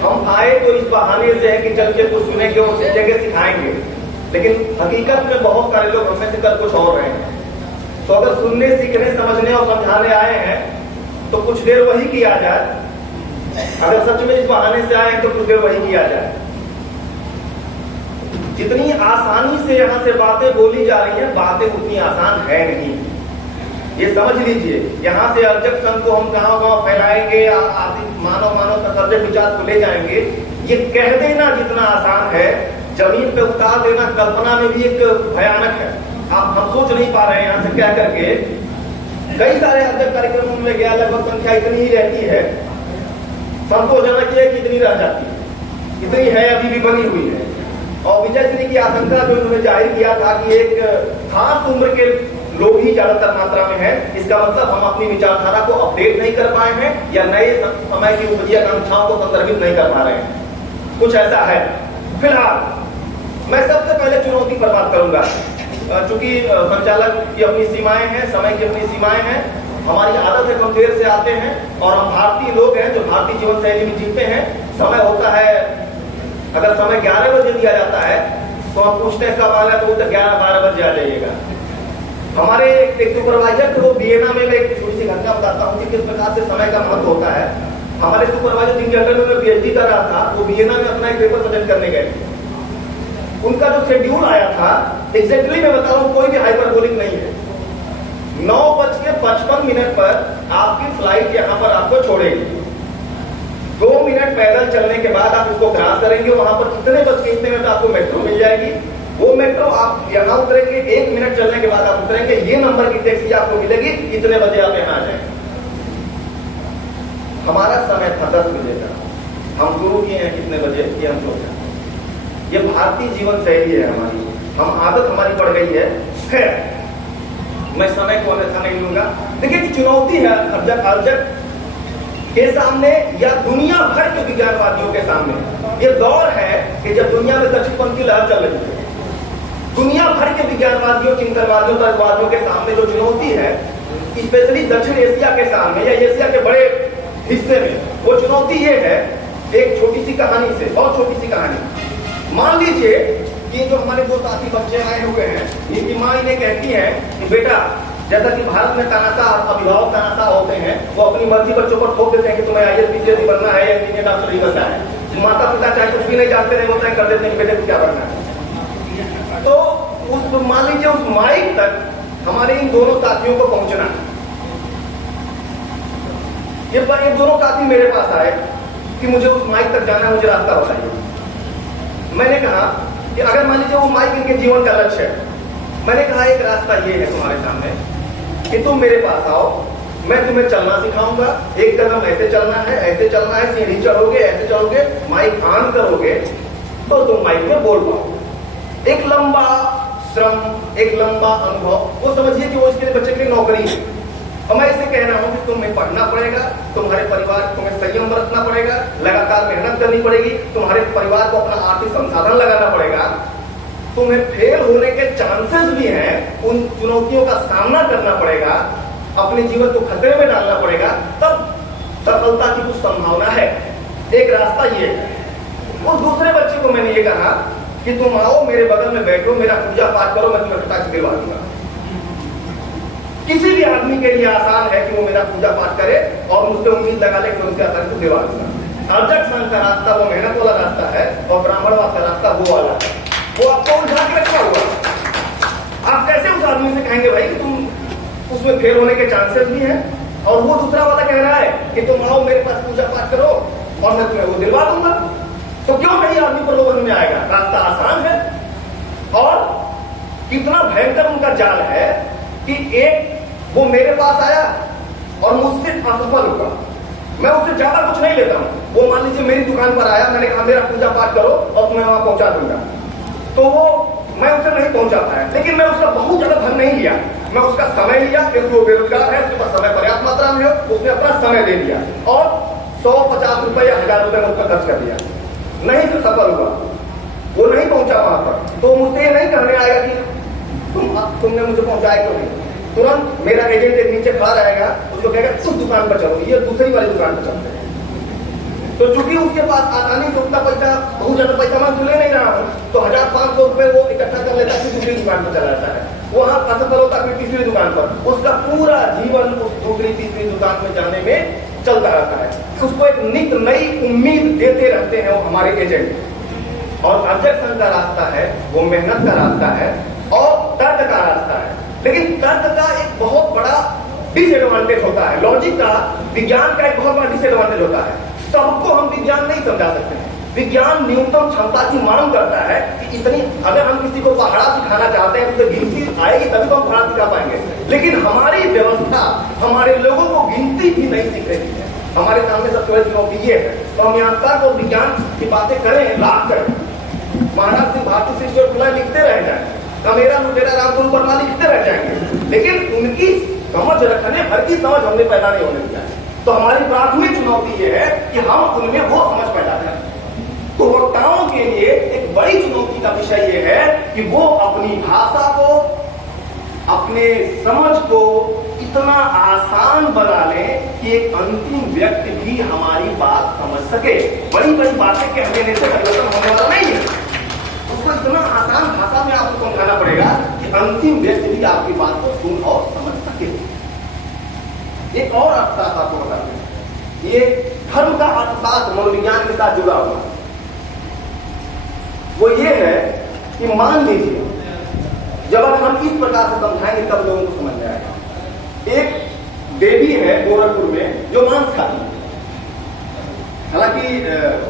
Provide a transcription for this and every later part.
हम आए तो इस बहाने से है कि चल के कुछ सुनेंगे और सीखेंगे, सिखाएंगे, लेकिन हकीकत में बहुत सारे लोग हमें से कर कुछ और रहे हैं। तो अगर सुनने, सीखने, समझने और समझाने आए हैं तो कुछ देर वही किया जाए। अगर सच में इस बहाने से आए हैं तो कुछ देर वही किया जाए। जितनी आसानी से यहाँ से बातें बोली जा रही हैं, बातें उतनी आसान है नहीं, ये समझ लीजिए। यहाँ से अर्जक संघ को हम कहाँ फैलाएंगे, मानव तक विचार को ले जाएंगे, ये कह देना जितना आसान है, जमीन पे उतार देना कल्पना में भी एक भयानक है। आप हम सोच नहीं पा रहे हैं यहाँ से क्या करके। कई सारे अर्जक कार्यक्रमों में गया, लगभग संख्या इतनी ही रहती है, संतोषजनक ये कितनी रह जाती है, इतनी है अभी भी बनी हुई है। और विजय सिंह की आशंका जो उन्होंने जाहिर किया था कि एक खास उम्र के लोग ही ज्यादातर मात्रा में है, इसका मतलब हम अपनी विचारधारा को अपडेट नहीं कर पाए हैं या नए समय की उपजी आकांक्षाओं को संदर्भित नहीं कर पा रहे हैं, कुछ ऐसा है। फिलहाल मैं सबसे पहले चुनौती पर बात करूंगा, चूंकि संचालक की अपनी सीमाएं हैं, समय की अपनी सीमाएं हैं। हमारी आदत है हम देर से आते हैं और हम भारतीय लोग हैं जो भारतीय जीवन शैली में जीते हैं। समय होता है, अगर समय 11 बजे दिया जाता है तो हम पूछते हैं कब आना, तो वो तो 11-12 बजे आ जाइएगा। हमारे एक सुपरवाइजर थे, वो वियना में मैं एक छोटी सी घटना बताता हूँ कि किस प्रकार से समय का महत्व होता है। हमारे सुपरवाइजर जिनके अंडर में पीएचडी कर रहा था, वो वियना में अपना एक पेपर प्रेजेंट करने गए थे। उनका जो शेड्यूल आया था, एग्जैक्टली मैं बता रहा हूँ, कोई भी हाइपरबोलिक नहीं है, 9:55 पर आपकी फ्लाइट यहाँ पर आपको छोड़ेगी। 2 मिनट पैदल चलने के बाद आप इसको क्रॉस करेंगे, वहां पर कितने मिनट आपको मेट्रो मिल जाएगी। वो मेट्रो आप यहाँ उतरेंगे, 1 मिनट चलने के बाद आप उतरेंगे, ये नंबर की टैक्सी आपको मिलेगी, कितने बजे आप यहाँ आ जाएंगे। हमारा समय था 10 बजे का, हम शुरू किए हैं कितने बजे ये हम सोचा। ये भारतीय जीवन शैली है हमारी, हम आदत हमारी पड़ गई है। खैर, मैं समय को अन्यथा नहीं लूंगा। देखिए चुनौती है अर्जक के सामने या दुनिया भर के विज्ञानवादियों के सामने। ये दौर है कि जब दुनिया में दक्षिणपंथी लहर चल रही है, दुनिया भर के विज्ञानवादियों, चिंतनवादियों, तर्कवादियों के सामने जो चुनौती है, स्पेशली दक्षिण एशिया के सामने या एशिया के बड़े हिस्से में, वो चुनौती ये है। एक छोटी सी कहानी से, बहुत छोटी सी कहानी। मान लीजिए कि जो हमारे 2 साथी बच्चे आए हुए हैं, इनकी माँ इन्हें कहती है कि बेटा, जैसा कि भारत में तानाशाह अभिभावक तानाशाह होते हैं, वो अपनी मर्जी बच्चों पर थोप देते हैं कि तुम्हें IAS PCS बनना है या इंजीनियर डॉक्टर ही बनना है। माता पिता चाहे कुछ भी नहीं जानते हैं, वो तय कर देते हैं कि बेटे को क्या बनना है। तो उस मान लीजिए उस माइक तक हमारे इन दोनों साथियों को पहुंचना है। ये दोनों साथी मेरे पास आए कि मुझे उस माइक तक जाना है, मुझे रास्ता बताइए। मैंने कहा कि अगर मान लीजिए वो माइक इनके जीवन का लक्ष्य है, मैंने कहा एक रास्ता ये है तुम्हारे सामने कि तुम मेरे पास आओ, मैं तुम्हें चलना सिखाऊंगा। एक कदम ऐसे चलना है, सीढ़ी चढ़ोगे, ऐसे चढ़ोगे, माइक ऑन करोगे तो तुम माइक में बोल पाओ। एक लंबा श्रम, एक लंबा अनुभव, वो समझिए कि वो इसके लिए बच्चे के लिए नौकरी है। और मैं इसे कह रहा हूं कि तुम्हें पढ़ना पड़ेगा, तुम्हारे परिवार, तुम्हें संयम बरतना पड़ेगा, लगातार मेहनत करनी पड़ेगी, तुम्हारे परिवार को अपना आर्थिक संसाधन लगाना पड़ेगा, तुम्हें फेल होने के चांसेस भी हैं, उन चुनौतियों का सामना करना पड़ेगा, अपने जीवन को खतरे में डालना पड़ेगा, तब सफलता की कुछ संभावना है। एक रास्ता ये है। उस दूसरे बच्चे को मैंने ये कहा कि तुम आओ, मेरे बगल में बैठो, मेरा पूजा पाठ करो, मैं तुम्हें फटाक से दिलवा दूंगा। किसी भी आदमी के लिए आसान है कि वो मेरा पूजा पाठ करे और मुझसे उम्मीद लगा ले कि उनसे आसानी से दिलवा दूंगा। अर्जक संघ का रास्ता वो मेहनत वाला रास्ता है और ब्राह्मणवाद का रास्ता वो वाला है, वो आपको उलझा के रखा हुआ। आप कैसे उस आदमी से कहेंगे भाई कि तुम उसमें फेल होने के चांसेस भी हैं, और वो दूसरा वाला कह रहा है कि तुम आओ मेरे पास पूजा पाठ करो और मैं तुम्हें वो दिलवा दूंगा। तो क्यों नहीं आदमी प्रलोभन में आएगा? रास्ता आसान है और कितना भयंकर उनका जाल है कि एक वो मेरे पास आया और मुझसे असफल हुआ, मैं उससे ज्यादा कुछ नहीं लेता हूं। वो मान लीजिए मेरी दुकान पर आया, मैंने कहा मेरा पूजा पाठ करो और तुम्हें वहां पहुंचा दूंगा, तो वो मैं उसे नहीं पहुंचा पाया, लेकिन मैं उसका बहुत ज्यादा धन नहीं लिया, मैं उसका समय लिया, क्योंकि वो बेरोजगार है, उसके पास समय पर्याप्त मात्रा में हो, उसने अपना समय दे दिया और 150 रुपए या 1000 रुपए में उसका खर्च कर दिया, नहीं तो सफल हुआ, वो नहीं पहुंचा वहां पर। तो मुझसे ये नहीं कहने आएगा कि तुमने मुझे पहुंचाया क्यों नहीं। तुरंत मेरा एजेंट नीचे खड़ा रहेगा, उसको कहेगा उस दुकान पर चलो, ये दूसरी वाली दुकान पर चलते हैं। तो चूंकि उसके पास आसानी से उतना पैसा, बहुत ज्यादा पैसा मैं ले नहीं रहा हूँ, तो 1500 रुपए वो इकट्ठा कर लेता है, दूसरी दुकान पर चला जाता है, वहां असफल होता है, फिर तीसरी दुकान पर, उसका पूरा जीवन उस दूसरी तीसरी दुकान में जाने में चलता रहता है। उसको एक नित नई उम्मीद देते रहते हैं वो हमारे एजेंट। और ऑब्जेक्शन का रास्ता है वो मेहनत का रास्ता है और तर्क का रास्ता है। लेकिन तर्क का एक बहुत बड़ा डिसएडवांटेज होता है, लॉजिक का, विज्ञान का एक बहुत बड़ा डिसएडवांटेज होता है। सबको हम विज्ञान नहीं समझा सकते हैं। विज्ञान न्यूनतम क्षमता की मांग करता है कि इतनी, अगर हम किसी को पहाड़ा सिखाना चाहते हैं तो गिनती आएगी तभी तो हम पहाड़ा सिखा पाएंगे। लेकिन हमारी व्यवस्था हमारे लोगों को गिनती भी नहीं सिख रही है। हमारे सामने सबसे बड़ी चुनौती ये है। तो हम यहाँ तक और विज्ञान की बातें करें, लाभ करें, महाराज सिंह भारती सिंह खुला लिखते रह जाए, कमेरा मुटेरा रामगुरु वर्मा लिखते रह जाएंगे, लेकिन उनकी समझ रखने भर की समझ हमने पैदा नहीं होने दिया। तो हमारी प्राथमिक चुनौती ये है कि हम उनमें वो समझ पैदा करें। तो वक्ताओं के लिए एक बड़ी चुनौती का विषय ये है कि वो अपनी भाषा को, अपने समझ को इतना आसान बना लें कि एक अंतिम व्यक्ति भी हमारी बात समझ सके। बड़ी बड़ी बातें कह देने से परिवर्तन होने वाला नहीं है। उसको इतना आसान भाषा में आपको समझाना पड़ेगा कि अंतिम व्यक्ति भी आपकी बात को सुन और समझ सके। एक और अर्थशास्त्र आपको बताते हैं, ये धर्म का अर्थशास्त्र मनोविज्ञान के साथ जुड़ा हुआ है। वो ये है कि मान लीजिए जब हम इस प्रकार से समझाएंगे तब लोगों को समझ जाएगा। एक देवी है गोरखपुर में जो मांस खाती है। हालांकि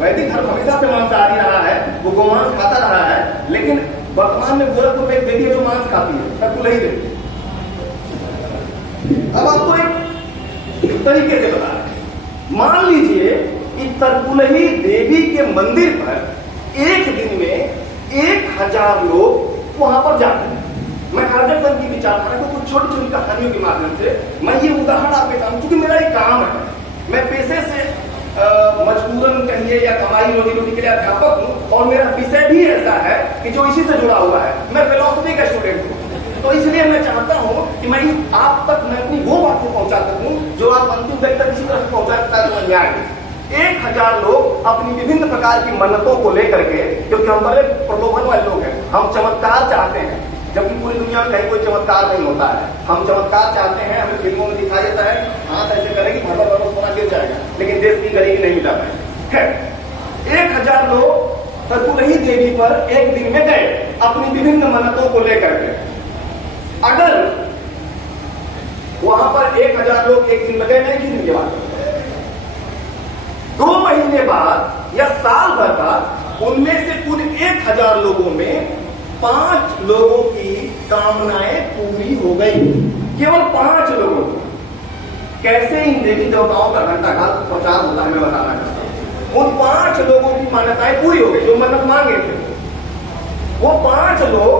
वैदिक धर्म हमेशा से मांसाहारी रहा है, वो गोमांस खाता रहा है, लेकिन वर्तमान में गोरखपुर में एक देवी है जो मांस खाती है, तर्कुलही देवी। अब आपको एक तरीके से बता रहे, मान लीजिए कि तर्कुलही देवी के मंदिर पर एक दिन में 1000 लोग वहां पर जाते हैं। मैं आर्जन की विचारधारा को कुछ छोटी छोटी कहानियों के माध्यम से मैं ये उदाहरण आपके सामने, क्योंकि मेरा एक काम है, मैं पेशे से मजबूरन कहिए या कमाई रोजी रोटी के लिए अध्यापक हूं, और मेरा विषय भी ऐसा है कि जो इसी से जुड़ा हुआ है। मैं फिलॉसफी का स्टूडेंट हूं, तो इसलिए मैं चाहता हूं कि मैं आप तक मैं अपनी वो बातें पहुंचा सकूं जो आप अंतिम व्यक्ति तक इसी तरह से पहुंचा सकता है। 1000 लोग अपनी विभिन्न प्रकार की मन्नतों को लेकर के, क्योंकि हम बड़े प्रलोभन वाले लोग हैं, हम चमत्कार चाहते हैं, जबकि पूरी दुनिया में कहीं कोई चमत्कार नहीं होता है। हम चमत्कार चाहते हैं, हमें फिल्मों में दिखाया जाता है, हाथ ऐसे करेगी भर सोना गिर जाएगा, लेकिन देश की गरीबी नहीं मिला है। 1000 लोग तर्कुलही देवी पर एक दिन में गए अपनी विभिन्न मन्नतों को लेकर के। अगर वहां पर 1000 लोग एक दिन में गए, नहीं दिन के बाद 2 महीने बाद या साल भर बाद उनमें से कुल 1000 लोगों में 5 लोगों की कामनाएं पूरी हो गई। केवल 5 लोगों की। कैसे इन देवी देवताओं का घंटाघात प्रचार होता है मैं बताना चाहता हूं। उन 5 लोगों की मान्यताएं पूरी हो गई जो मन्नत मांगे थे। वो 5 लोग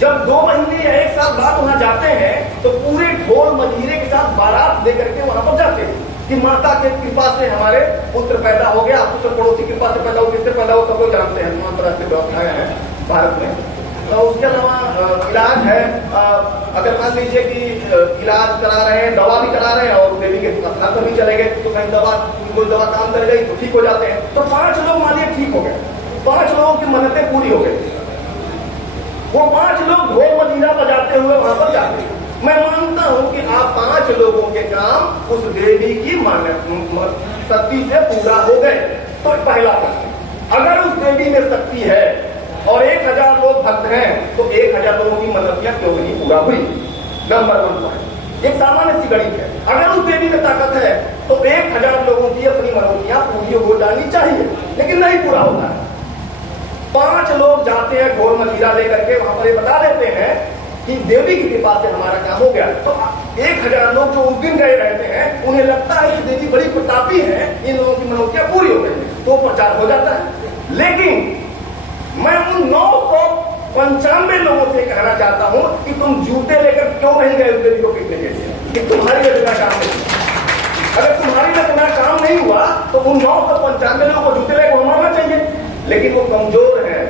जब 2 महीने या 1 साल बाद वहां जाते हैं तो पूरे ढोल मजीरे के साथ बारात लेकर के वहां पर जाते हैं कि माता के कृपा से हमारे पुत्र पैदा हो गया। पुत्र पड़ोसी कृपा से पैदा हो, किससे पैदा हो सब लोग जानते हैं, तमाम तरह से व्यवस्थाएं हैं भारत में। तो उसके अलावा इलाज है, अगर मान लीजिए कि इलाज करा रहे हैं, दवा भी करा रहे हैं और देवी के स्थान पर भी चले गए तो कहीं कोई दवा काम कर गई तो ठीक हो जाते हैं। तो 5 लोग मानिए ठीक हो गए, 5 लोगों की मन्नतें पूरी हो गई। वो 5 लोग ढोल मजीरा बजाते हुए वहां पर जाते हैं। मैं मानता हूं कि आप 5 लोगों के काम उस देवी की शक्ति से पूरा हो गए। तो पहला प्रश्न, अगर उस देवी में शक्ति है और 1000 लोग भक्त हैं तो 1000 लोगों की मन्नतियां क्यों नहीं पूरा हुई? Number 1 point. एक सामान्य सी गणित है, अगर उस देवी में ताकत है तो 1000 लोगों की अपनी मनोतियां पूरी हो जानी चाहिए, लेकिन नहीं पूरा होता है। 5 लोग जाते हैं ढोल मजीरा लेकर के, वहां पर बता देते हैं कि देवी की कृपा से हमारा काम हो गया। तो 1000 लोग जो उस दिन गए रहते हैं उन्हें लगता है कि देवी बड़ी प्रतापी है, इन लोगों की मनोतियां पूरी हो गई, तो प्रचार हो जाता है। लेकिन मैं उन 995 लोगों से कहना चाहता हूं कि तुम जूते लेकर क्यों नहीं गए उस देवी को पीटने के लिए, कि तुम्हारी वजह का काम नहीं। अगर तुम्हारी वजह का काम नहीं हुआ तो उन 995 लोगों को जूते लेकर मारना चाहिए, लेकिन वो कमजोर है।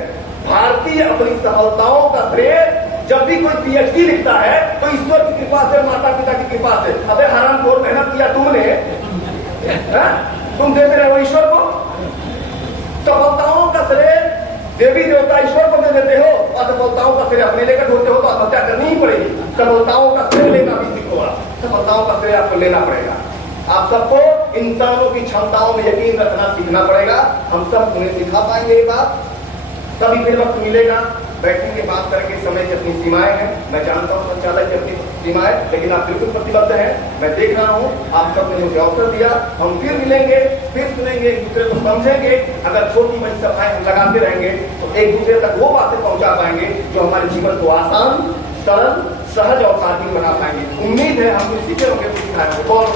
भारतीय अपनी सफलताओं का श्रेय जब भी कोई पीएचडी लिखता है तो ईश्वर की कृपा से, माता पिता की कृपा से। अबे हरामखोर, मेहनत किया तुमने, तुम देते रहे हो ईश्वर को। सफलताओं का श्रेय देवी देवता ईश्वर को दे देते हो और सफलताओं का श्रेय अपने लेकर होते हो तो आत्महत्या करनी ही पड़ेगी। सफलताओं का श्रेय लेना भी सीखो, सफलताओं का श्रेय आपको लेना पड़ेगा। आप सबको इंसानों की क्षमताओं में यकीन रखना सीखना पड़ेगा। हम सब उन्हें सिखा पाएंगे ये बात, तभी फिर वक्त मिलेगा। बैठेंगे, बात करेंगे। समय की अपनी सीमाएं हैं, मैं जानता हूं संचालक की अपनी सीमाएं, लेकिन आप बिल्कुल प्रतिबद्ध हैं। मैं देख रहा हूं आप सबने मुझे अवसर दिया। हम फिर मिलेंगे, फिर सुनेंगे, एक दूसरे को समझेंगे। अगर छोटी बड़ी सभाएं हम लगाते रहेंगे तो एक दूसरे तक वो बातें पहुंचा पाएंगे जो हमारे जीवन को आसान, सरल, सहज और सार्थक बना पाएंगे। उम्मीद है हम इसी के होंगे। बहुत